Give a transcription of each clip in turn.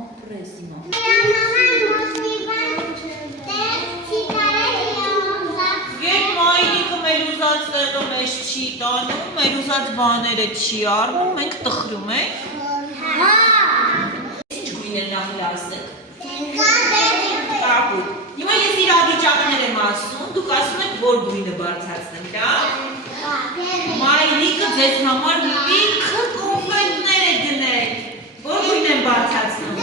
Ապրես իմա։ Երբ մայրիկը մեր ուզած տեղը մեզ չի տանում, մեր ուզած բաները չի առնում, մենք տխրում ենք։ Ինչ գույներ նախել ասեք։ Կապույտ։ Հիմա ես իրավիճակներ եմ ասում, դուք ասում եք, որ գույնը բարձրացնեմ, դա։ Մայրիկը ձեզ համար լիքը կոնֆետներ է գնել, որ գույն եմ բարձրացնում։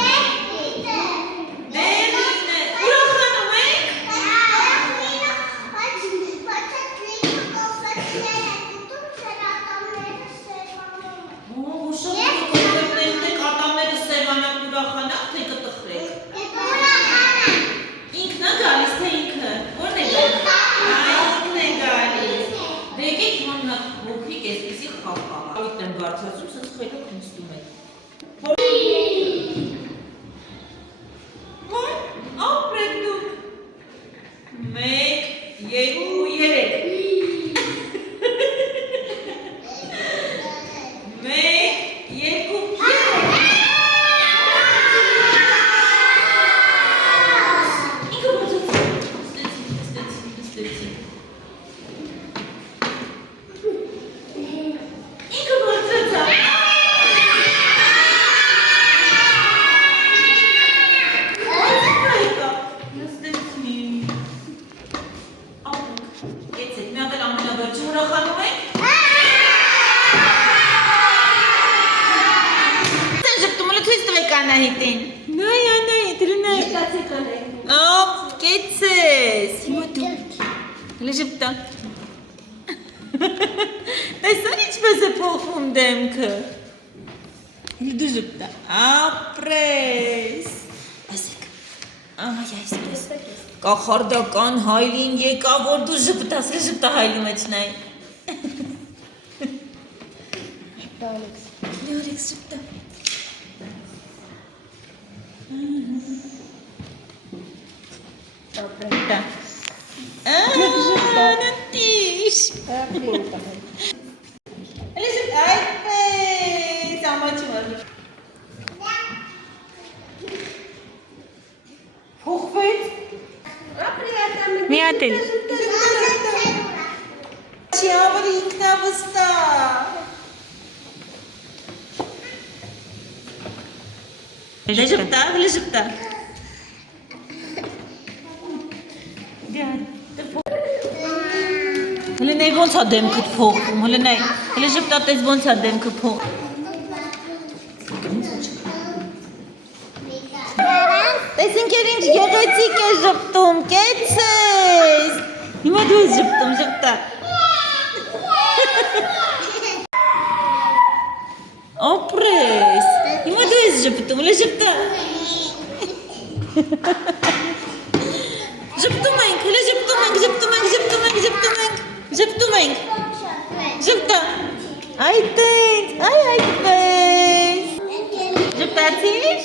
Դերինը, ուրախանում եք։ Ուշով կոնֆետներն եք ատամները սևանակ ուրախանակ, թե կտխրեք։ Ինքն է գալիս, թե ինքը, որն է գալիս։ Ինքն է գալիս։ Դեկեք հիմա նա հոգրիկ էսպիսի խաղա։ Ավիտ եմ բարձրացում, սենց խելոք նստում եք։ Ապրեք դուք։ 1, 2, 3։ 1, 2, 3։ Անահիտին։ Նայ Անահիտ, լնայ։ Օպ, կեցես։ Հիմա դու։ Հլը ժպտա։ Տեսան ինչպես է փոխում դեմքը։ Հլը դու ժպտա։ Ապրես։ Ասեք։ Այ այսպես։ Կախարդական հայլին եկա, որ դու ժպտաս, հլը ժպտա հայլի մեջ նայ։ Ժպտա Ալեքս։ Հլը Ալեքս ժպտա։ Ապրետա։ Նտիշ։ Ապրետա։ Էլիս այդպես ամաչում արի։ Հողվեց։ Մի ատել։ Չի ավելի ինքնավստա։ Լեժպտա, լեժպտա։ Հլը նայ ոնց ա դեմքդ փոխում, հլը նայ, հլը ժպտա տես ոնց ա դեմքը փոխում։ Տեսինքեր ինչ գեղեցիկ է ժպտում, կեցես։ Հիմա դու ես ժպտում, ժպտա։ Ապրես, հիմա դու ես ժպտում, հլը ժպտա։ Ժպտում ենք, հլը ժպտում ենք, ժպտում ենք, ժպտում ենք, ժպտում ենք, ժպտում ենք, ժպտա, այդպես, այդպես, ժպտացիր,